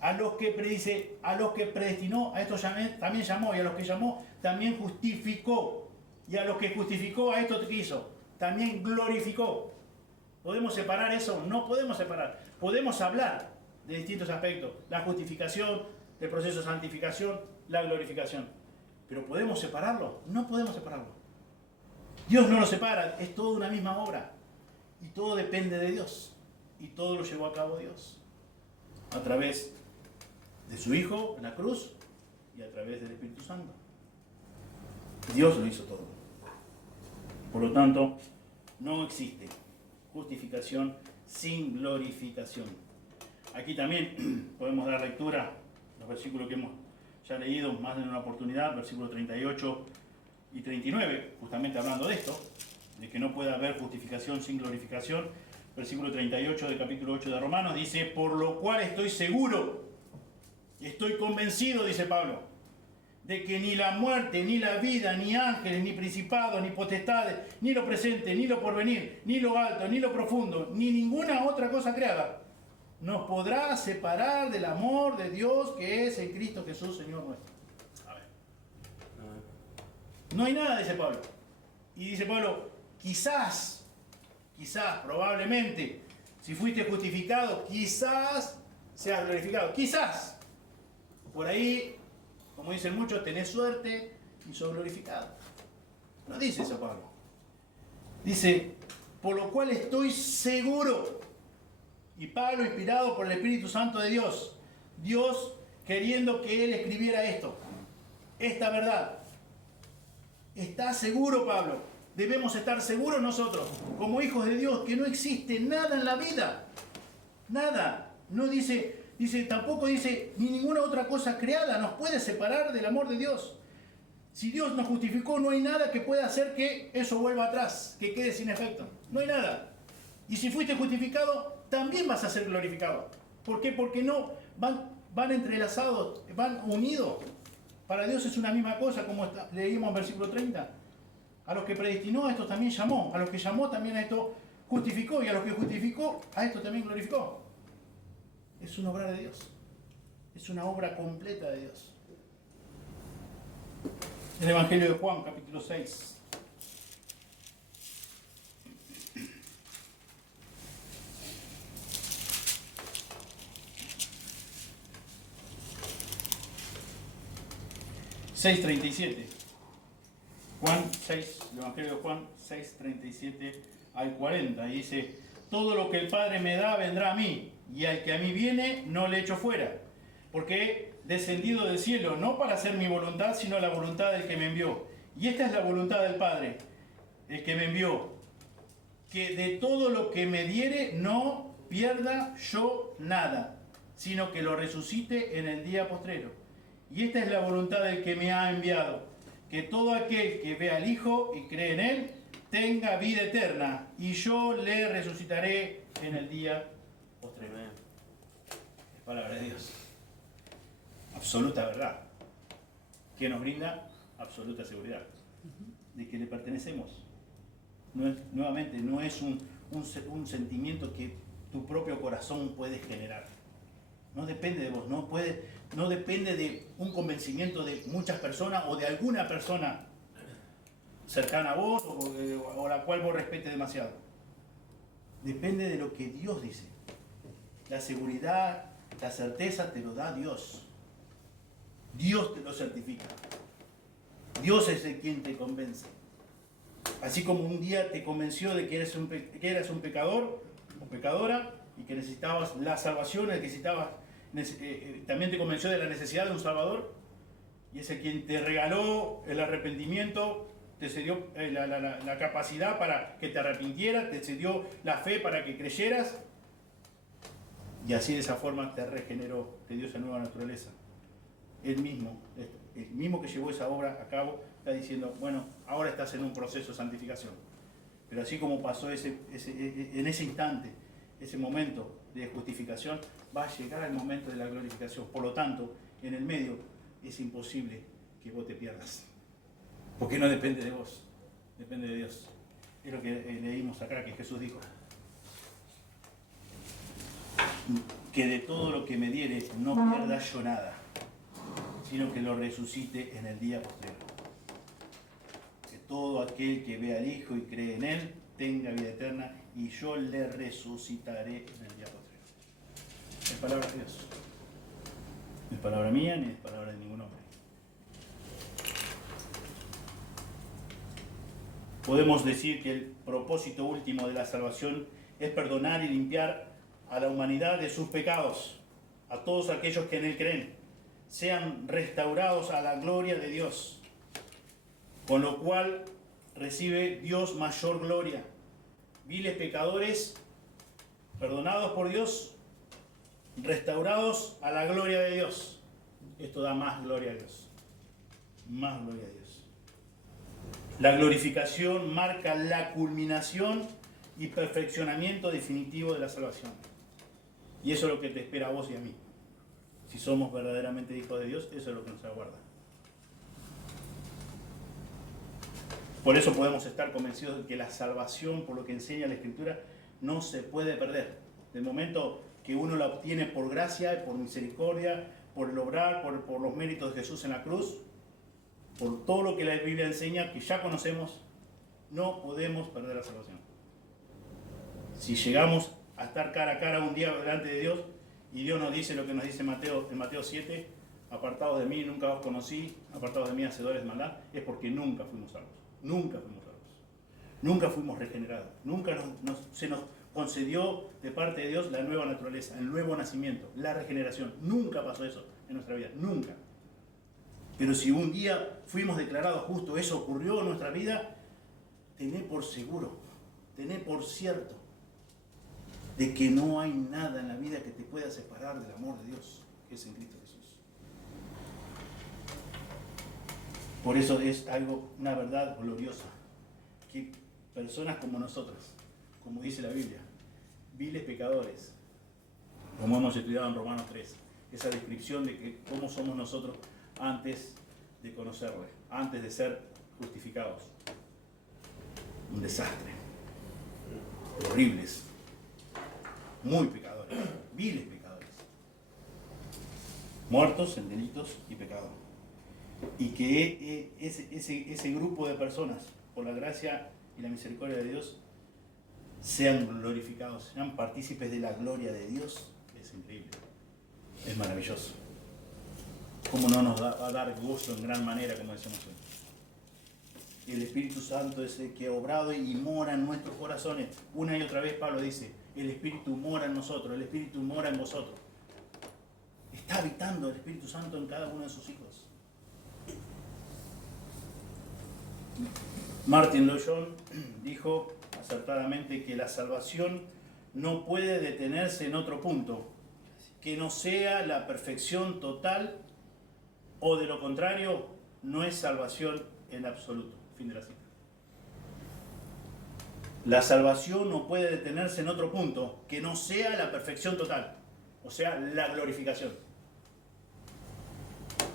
A los que predestinó, a estos también llamó, y a los que llamó también justificó. Y a los que justificó, a esto que hizo, también glorificó. ¿Podemos separar eso? No podemos separar. Podemos hablar de distintos aspectos. La justificación, el proceso de santificación, la glorificación. ¿Pero podemos separarlo? No podemos separarlo. Dios no lo separa, es toda una misma obra. Y todo depende de Dios. Y todo lo llevó a cabo Dios. A través de su Hijo en la cruz y a través del Espíritu Santo. Dios lo hizo todo. Por lo tanto, no existe justificación sin glorificación. Aquí también podemos dar lectura a los versículos que hemos ya leído más de una oportunidad, versículos 38 y 39, justamente hablando de esto, de que no puede haber justificación sin glorificación. Versículo 38 del capítulo 8 de Romanos dice: por lo cual estoy seguro, estoy convencido, dice Pablo, de que ni la muerte, ni la vida, ni ángeles, ni principados, ni potestades, ni lo presente, ni lo porvenir, ni lo alto, ni lo profundo, ni ninguna otra cosa creada, nos podrá separar del amor de Dios que es en Cristo Jesús, Señor nuestro. A ver. No hay nada, dice Pablo. Y dice Pablo, quizás, probablemente, si fuiste justificado, quizás seas glorificado. Quizás. Por ahí, como dicen muchos, tenés suerte y sos glorificado. No dice eso Pablo. Dice, por lo cual estoy seguro. Y Pablo, inspirado por el Espíritu Santo de Dios, Dios queriendo que él escribiera esto, esta verdad. ¿Está seguro Pablo? Debemos estar seguros nosotros, como hijos de Dios, que no existe nada en la vida. Nada. No dice, tampoco dice, ni ninguna otra cosa creada nos puede separar del amor de Dios. Si Dios nos justificó, no hay nada que pueda hacer que eso vuelva atrás, que quede sin efecto. No hay nada. Y si fuiste justificado, también vas a ser glorificado. ¿Por qué? Porque no van entrelazados, van unidos. Para Dios es una misma cosa, como leímos en versículo 30. A los que predestinó, a estos también llamó. A los que llamó, también a estos justificó. Y a los que justificó, a estos también glorificó. Es una obra de Dios. Es una obra completa de Dios. El Evangelio de Juan, capítulo 6. Juan 6, el Evangelio de Juan 6:37 al 40, y dice: todo lo que el Padre me da vendrá a mí, y al que a mí viene no le echo fuera, porque he descendido del cielo no para hacer mi voluntad, sino la voluntad del que me envió. Y esta es la voluntad del Padre, el que me envió, que de todo lo que me diere no pierda yo nada, sino que lo resucite en el día postrero. Y esta es la voluntad del que me ha enviado, que todo aquel que vea al Hijo y cree en Él tenga vida eterna, y yo le resucitaré en el día postrero. Es palabra de Dios. Absoluta verdad. Que nos brinda absoluta seguridad de que le pertenecemos. Nuevamente, no es un sentimiento que tu propio corazón puede generar. No depende de vos, no depende de un convencimiento de muchas personas o de alguna persona cercana a vos o la cual vos respetes demasiado. Depende de lo que Dios dice. La seguridad, la certeza te lo da Dios. Dios te lo certifica. Dios es el quien te convence. Así como un día te convenció de que eras un pecador o pecadora y que necesitabas la salvación, también te convenció de la necesidad de un Salvador, y es el quien te regaló el arrepentimiento, te cedió la capacidad para que te arrepintieras, te cedió la fe para que creyeras, y así de esa forma te regeneró, te dio esa nueva naturaleza. Él mismo, el mismo que llevó esa obra a cabo, está diciendo, bueno, ahora estás en un proceso de santificación. Pero así como pasó en ese instante, ese momento de justificación, va a llegar el momento de la glorificación. Por lo tanto, en el medio es imposible que vos te pierdas. Porque no depende de vos, depende de Dios. Es lo que leímos acá, que Jesús dijo. Que de todo lo que me diere no pierda yo nada, sino que lo resucite en el día postrero. Que todo aquel que ve al Hijo y cree en Él tenga vida eterna, y yo le resucitaré en el día postrero. Es palabra de Dios. No es palabra mía ni es palabra de ningún hombre. Podemos decir que el propósito último de la salvación es perdonar y limpiar a la humanidad de sus pecados, a todos aquellos que en Él creen, sean restaurados a la gloria de Dios, con lo cual recibe Dios mayor gloria. Viles pecadores, perdonados por Dios, restaurados a la gloria de Dios. Esto da más gloria a Dios. Más gloria a Dios. La glorificación marca la culminación y perfeccionamiento definitivo de la salvación. Y eso es lo que te espera a vos y a mí. Si somos verdaderamente hijos de Dios, eso es lo que nos aguarda. Por eso podemos estar convencidos de que la salvación, por lo que enseña la Escritura, no se puede perder. Del momento que uno la obtiene por gracia, por misericordia, por el obrar, por los méritos de Jesús en la cruz, por todo lo que la Biblia enseña, que ya conocemos, no podemos perder la salvación. Si llegamos a estar cara a cara un día delante de Dios, y Dios nos dice lo que nos dice en Mateo 7, apartados de mí, nunca os conocí, apartados de mí, hacedores de maldad, es porque nunca fuimos salvos. Nunca fuimos salvos. Nunca fuimos regenerados. Nunca se nos concedió de parte de Dios la nueva naturaleza, el nuevo nacimiento, la regeneración. Nunca pasó eso en nuestra vida. Nunca. Pero si un día fuimos declarados justos, eso ocurrió en nuestra vida, tené por seguro, tené por cierto, de que no hay nada en la vida que te pueda separar del amor de Dios, que es en Cristo Jesús. Por eso es una verdad gloriosa, que personas como nosotros, como dice la Biblia, viles pecadores, como hemos estudiado en Romanos 3, esa descripción de cómo somos nosotros antes de conocerle, antes de ser justificados. Un desastre, horribles, muy pecadores, viles pecadores, muertos en delitos y pecados. Y que ese grupo de personas, por la gracia y la misericordia de Dios, sean glorificados, sean partícipes de la gloria de Dios, es increíble, es maravilloso. ¿Cómo no nos va a dar gozo en gran manera, como decimos hoy? El Espíritu Santo es el que ha obrado y mora en nuestros corazones. Una y otra vez Pablo dice, el Espíritu mora en nosotros, el Espíritu mora en vosotros. Está habitando el Espíritu Santo en cada uno de sus hijos. Martin Lloyd-Jones dijo acertadamente que la salvación no puede detenerse en otro punto, que no sea la perfección total, o de lo contrario, no es salvación en absoluto. Fin de la cita. La salvación no puede detenerse en otro punto que no sea la perfección total, o sea, la glorificación.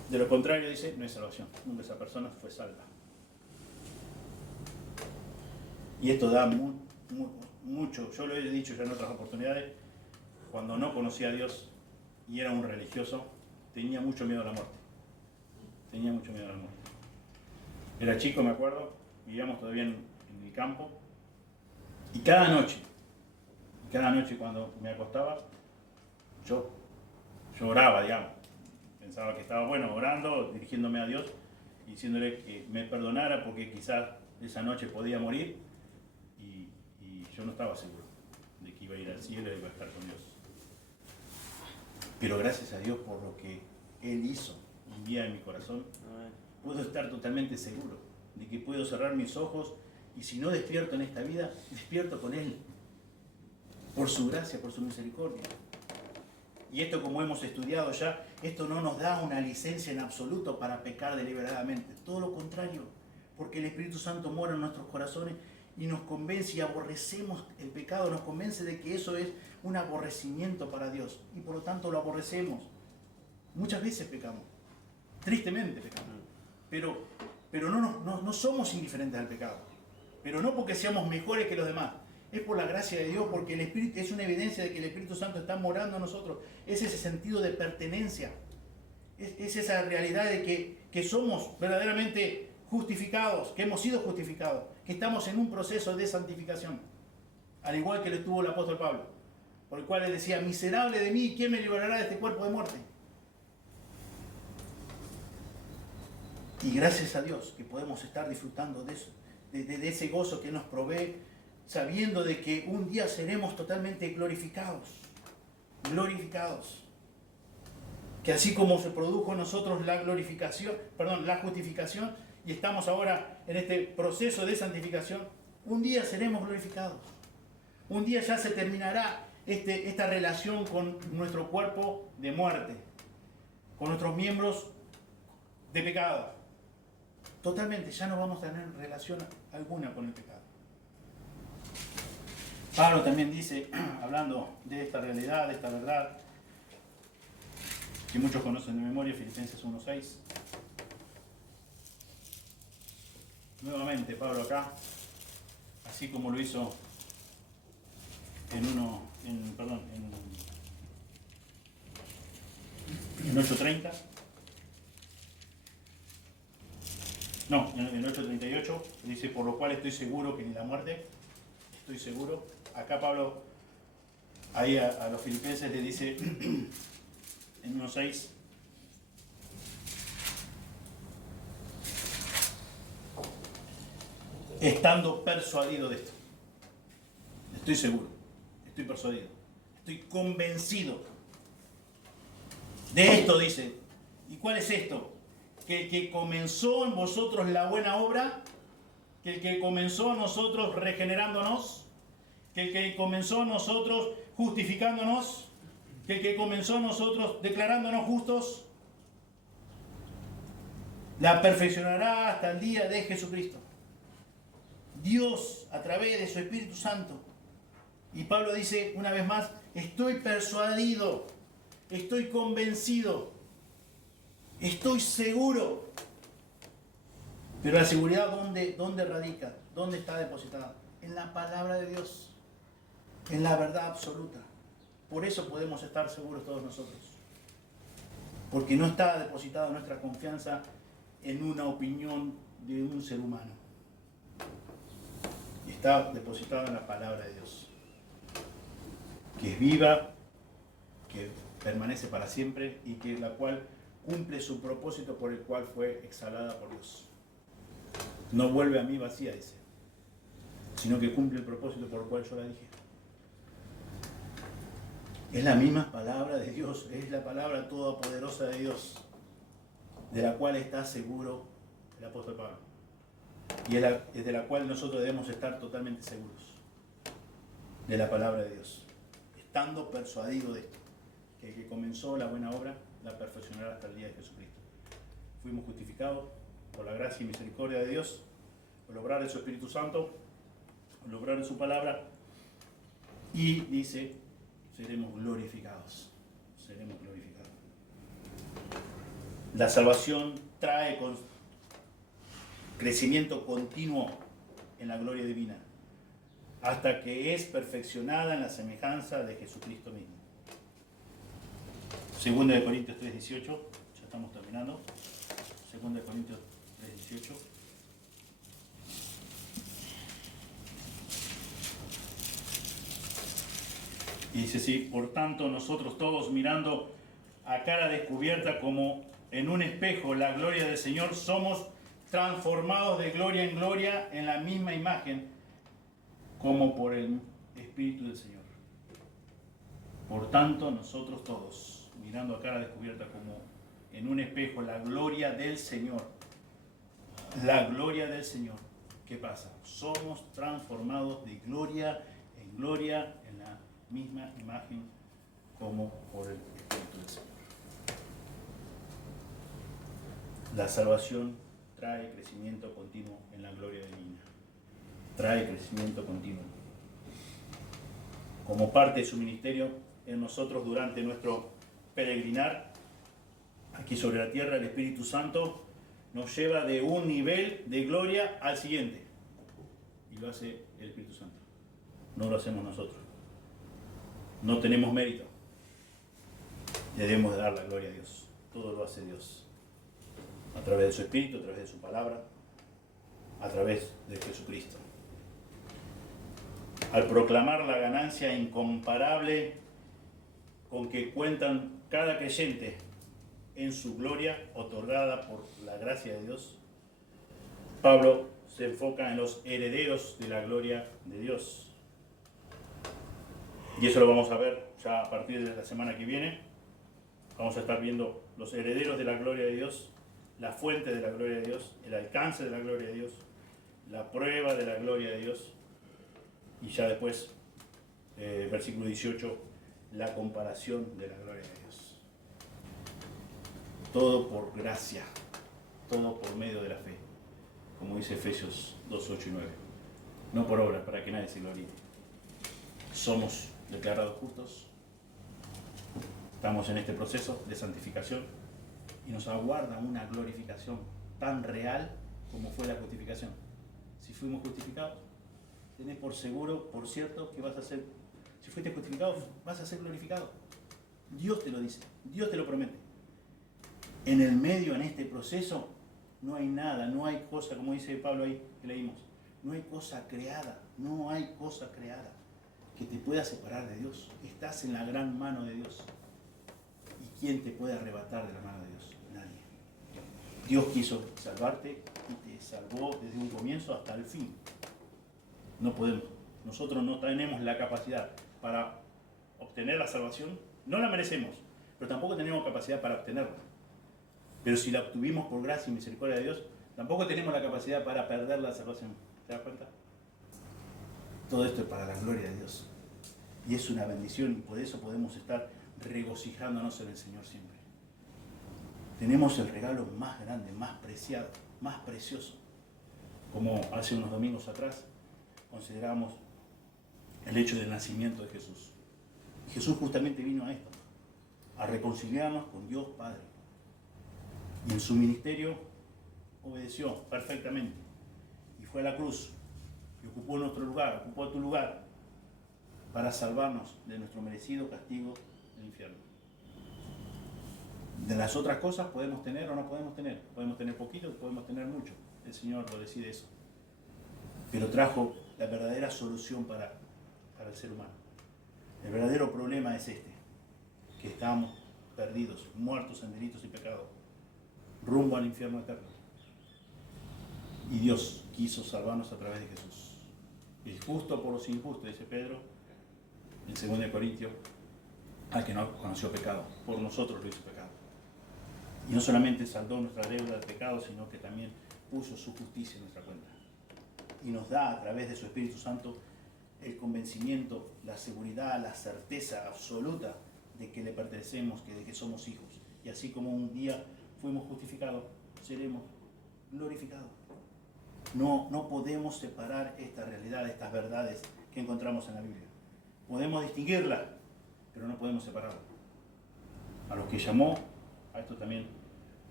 De lo contrario, dice, no hay salvación. Nunca esa persona fue salva. Y esto da mucho, yo lo he dicho ya en otras oportunidades, cuando no conocía a Dios y era un religioso, tenía mucho miedo a la muerte. Tenía mucho miedo a la muerte. Era chico, me acuerdo, vivíamos todavía en el campo, y cada noche cuando me acostaba, yo oraba, digamos. Pensaba que estaba, bueno, orando, dirigiéndome a Dios, y diciéndole que me perdonara porque quizás esa noche podía morir, y yo no estaba seguro de que iba a ir al cielo y iba a estar con Dios. Pero gracias a Dios por lo que Él hizo un día en mi corazón, puedo estar totalmente seguro de que puedo cerrar mis ojos, y si no despierto en esta vida, despierto con Él, por su gracia, por su misericordia. Y esto, como hemos estudiado ya, esto no nos da una licencia en absoluto para pecar deliberadamente. Todo lo contrario, porque el Espíritu Santo mora en nuestros corazones y nos convence y aborrecemos el pecado, nos convence de que eso es un aborrecimiento para Dios y por lo tanto lo aborrecemos. Muchas veces pecamos, tristemente pecamos, pero no somos indiferentes al pecado, pero no porque seamos mejores que los demás. Es por la gracia de Dios, porque el Espíritu es una evidencia de que el Espíritu Santo está morando en nosotros. Es ese sentido de pertenencia. Es esa realidad de que somos verdaderamente justificados, que hemos sido justificados, que estamos en un proceso de santificación. Al igual que lo estuvo el apóstol Pablo, por el cual él decía, miserable de mí, ¿quién me librará de este cuerpo de muerte? Y gracias a Dios que podemos estar disfrutando de eso, de ese gozo que nos provee, sabiendo de que un día seremos totalmente glorificados. Glorificados. Que así como se produjo en nosotros la justificación, y estamos ahora en este proceso de santificación, un día seremos glorificados. Un día ya se terminará esta relación con nuestro cuerpo de muerte, con nuestros miembros de pecado. Totalmente, ya no vamos a tener relación alguna con el pecado. Pablo también dice, hablando de esta realidad, de esta verdad, que muchos conocen de memoria, Filipenses 1:6. Nuevamente Pablo acá, así como lo hizo en 8:30. No, en 8:38 dice, por lo cual estoy seguro que ni la muerte, estoy seguro. Acá Pablo, ahí a los filipenses le dice en 1:6, estando persuadido de esto. Estoy seguro, estoy persuadido, estoy convencido de esto, dice. ¿Y cuál es esto? Que el que comenzó en vosotros la buena obra, que el que comenzó a nosotros regenerándonos, que el que comenzó a nosotros justificándonos, que el que comenzó a nosotros declarándonos justos, la perfeccionará hasta el día de Jesucristo. Dios, a través de su Espíritu Santo. Y Pablo dice una vez más, estoy persuadido, estoy convencido, estoy seguro. Pero la seguridad, ¿dónde radica? ¿Dónde está depositada? En la palabra de Dios, en la verdad absoluta. Por eso podemos estar seguros todos nosotros. Porque no está depositada nuestra confianza en una opinión de un ser humano. Está depositada en la palabra de Dios, que es viva, que permanece para siempre y que la cual cumple su propósito por el cual fue exhalada por Dios. No vuelve a mí vacía, dice, sino que cumple el propósito por el cual yo la dije. Es la misma palabra de Dios, es la palabra todopoderosa de Dios, de la cual está seguro el apóstol Pablo. Y es de la cual nosotros debemos estar totalmente seguros, de la palabra de Dios, estando persuadido de esto, que el que comenzó la buena obra la perfeccionará hasta el día de Jesucristo. Fuimos justificados por la gracia y misericordia de Dios, por el obrar de su Espíritu Santo, al obrar de su palabra, y dice, seremos glorificados. Seremos glorificados. La salvación trae crecimiento continuo en la gloria divina, hasta que es perfeccionada en la semejanza de Jesucristo mismo. 2 Corintios 3:18, ya estamos terminando. 2 Corintios 3:18. Y dice así: por tanto, nosotros todos, mirando a cara descubierta como en un espejo la gloria del Señor, somos transformados de gloria en gloria en la misma imagen, como por el Espíritu del Señor. Por tanto, nosotros todos, mirando a cara descubierta como en un espejo la gloria del Señor, la gloria del Señor, ¿qué pasa? Somos transformados de gloria en gloria en la misma imagen, como por el Espíritu del Señor. La salvación trae crecimiento continuo en la gloria divina. Trae crecimiento continuo. Como parte de su ministerio en nosotros durante nuestro peregrinar aquí sobre la tierra, el Espíritu Santo nos lleva de un nivel de gloria al siguiente. Y lo hace el Espíritu Santo. No lo hacemos nosotros. No tenemos mérito. Debemos de dar la gloria a Dios. Todo lo hace Dios. A través de su Espíritu, a través de su palabra, a través de Jesucristo. Al proclamar la ganancia incomparable con que cuentan cada creyente en su gloria otorgada por la gracia de Dios, Pablo se enfoca en los herederos de la gloria de Dios. Y eso lo vamos a ver ya a partir de la semana que viene. Vamos a estar viendo los herederos de la gloria de Dios, la fuente de la gloria de Dios, el alcance de la gloria de Dios, la prueba de la gloria de Dios, y ya después, versículo 18, la comparación de la gloria de Dios. Todo por gracia, todo por medio de la fe, como dice Efesios 2, 8 y 9. No por obras, para que nadie se gloríe. Somos declarados justos, estamos en este proceso de santificación y nos aguarda una glorificación tan real como fue la justificación. Si fuimos justificados, tenés por seguro, por cierto, que vas a ser, si fuiste justificado, vas a ser glorificado. Dios te lo dice, Dios te lo promete. En el medio, en este proceso, no hay nada, no hay cosa, como dice Pablo ahí que leímos, no hay cosa creada, no hay cosa creada que te pueda separar de Dios. Estás en la gran mano de Dios. ¿Y quién te puede arrebatar de la mano de Dios? Nadie. Dios quiso salvarte y te salvó desde un comienzo hasta el fin. No podemos. Nosotros no tenemos la capacidad para obtener la salvación. No la merecemos, pero tampoco tenemos capacidad para obtenerla. Pero si la obtuvimos por gracia y misericordia de Dios, tampoco tenemos la capacidad para perder la salvación. ¿Te das cuenta? Todo esto es para la gloria de Dios. Y es una bendición y por eso podemos estar regocijándonos en el Señor siempre. Tenemos el regalo más grande, más preciado, más precioso. Como hace unos domingos atrás consideramos el hecho del nacimiento de Jesús. Jesús justamente vino a esto, a reconciliarnos con Dios Padre. Y en su ministerio obedeció perfectamente. Y fue a la cruz y ocupó nuestro lugar, ocupó tu lugar, para salvarnos de nuestro merecido castigo del infierno. De las otras cosas podemos tener o no podemos tener. Podemos tener poquito, podemos tener mucho. El Señor lo decide eso. Pero trajo la verdadera solución para el ser humano. El verdadero problema es este, que estamos perdidos, muertos en delitos y pecados, rumbo al infierno eterno. Y Dios quiso salvarnos a través de Jesús. El justo por los injustos, dice Pedro, en 2 Corintios, al que no conoció pecado, por nosotros lo hizo pecado. Y no solamente saldó nuestra deuda de pecado, sino que también puso su justicia en nuestra cuenta. Y nos da a través de su Espíritu Santo el convencimiento, la seguridad, la certeza absoluta de que le pertenecemos, de que somos hijos. Y así como un día fuimos justificados, seremos glorificados. No podemos separar esta realidad, estas verdades que encontramos en la Biblia. Podemos distinguirla, pero no podemos separarla. A los que llamó, a esto también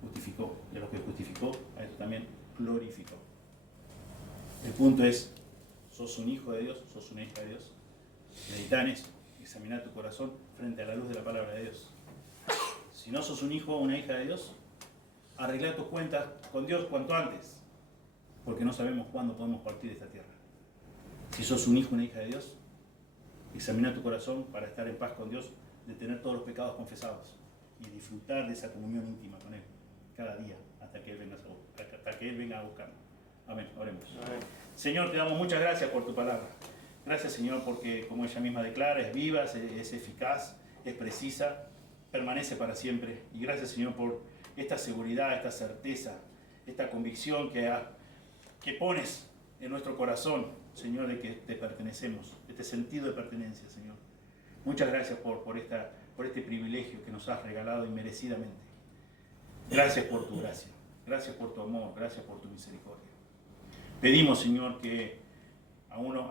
justificó. Y a los que justificó, a esto también glorificó. El punto es, sos un hijo de Dios, sos una hija de Dios. Meditanes, examina tu corazón frente a la luz de la palabra de Dios. Si no sos un hijo o una hija de Dios, arregla tus cuentas con Dios cuanto antes, porque no sabemos cuándo podemos partir de esta tierra. Si sos un hijo o una hija de Dios, examina tu corazón para estar en paz con Dios, de tener todos los pecados confesados y disfrutar de esa comunión íntima con Él cada día hasta que Él venga a buscarnos. Amén. Oremos. Amén. Señor, te damos muchas gracias por tu palabra. Gracias, Señor, porque como ella misma declara, es viva, es eficaz, es precisa, permanece para siempre. Y gracias, Señor, por esta seguridad, esta certeza, esta convicción que pones en nuestro corazón, Señor, de que te pertenecemos, este sentido de pertenencia, Señor. Muchas gracias por este privilegio que nos has regalado inmerecidamente. Gracias por tu gracia, gracias por tu amor, gracias por tu misericordia. Pedimos, Señor, que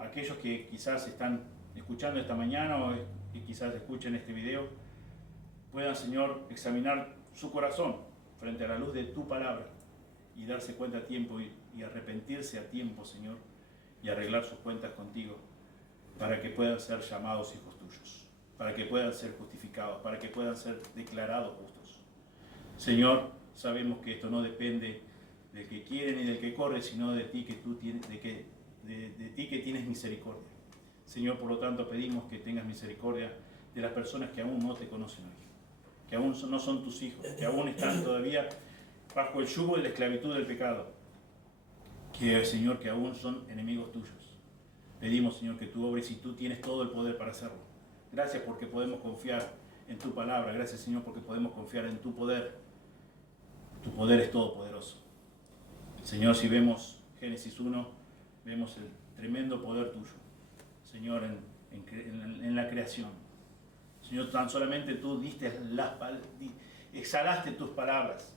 aquellos que quizás están escuchando esta mañana o que quizás escuchen este video, puedan, Señor, examinar su corazón frente a la luz de tu palabra y darse cuenta a tiempo y arrepentirse a tiempo, Señor, y arreglar sus cuentas contigo para que puedan ser llamados hijos tuyos, para que puedan ser justificados, para que puedan ser declarados justos. Señor, sabemos que esto no depende del que quiere ni del que corre, sino de ti que tú tienes, de ti que tienes misericordia. Señor, por lo tanto pedimos que tengas misericordia de las personas que aún no te conocen hoy, que aún no son tus hijos, que aún están todavía bajo el yugo de la esclavitud del pecado, que, Señor, que aún son enemigos tuyos. Pedimos, Señor, que tú obres y tú tienes todo el poder para hacerlo. Gracias porque podemos confiar en tu palabra. Gracias, Señor, porque podemos confiar en tu poder. Tu poder es todopoderoso. Señor, si vemos Génesis 1, vemos el tremendo poder tuyo, Señor, en la creación. Señor, tan solamente tú exhalaste tus palabras,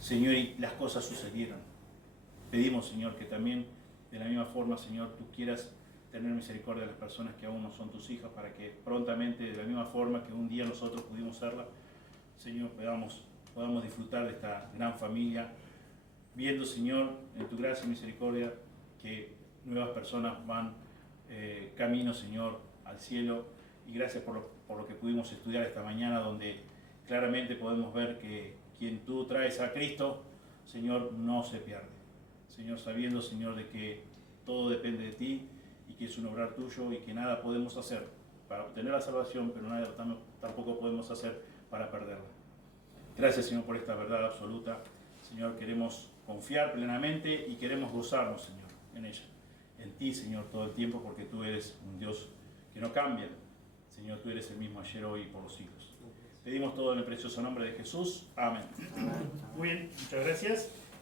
Señor, y las cosas sucedieron. Pedimos, Señor, que también de la misma forma, Señor, tú quieras tener misericordia de las personas que aún no son tus hijas, para que prontamente, de la misma forma que un día nosotros pudimos serla, Señor, podamos disfrutar de esta gran familia, viendo, Señor, en tu gracia y misericordia, que nuevas personas van camino, Señor, al cielo. Y gracias por lo que pudimos estudiar esta mañana, donde claramente podemos ver que quien tú traes a Cristo, Señor, no se pierde. Señor, sabiendo, Señor, de que todo depende de ti y que es un obrar tuyo y que nada podemos hacer para obtener la salvación, pero nada tampoco podemos hacer para perderla. Gracias, Señor, por esta verdad absoluta. Señor, queremos confiar plenamente y queremos gozarnos, Señor, en ella. En ti, Señor, todo el tiempo, porque tú eres un Dios que no cambia. Señor, tú eres el mismo ayer, hoy y por los siglos. Pedimos todo en el precioso nombre de Jesús. Amén. Muy bien, muchas gracias.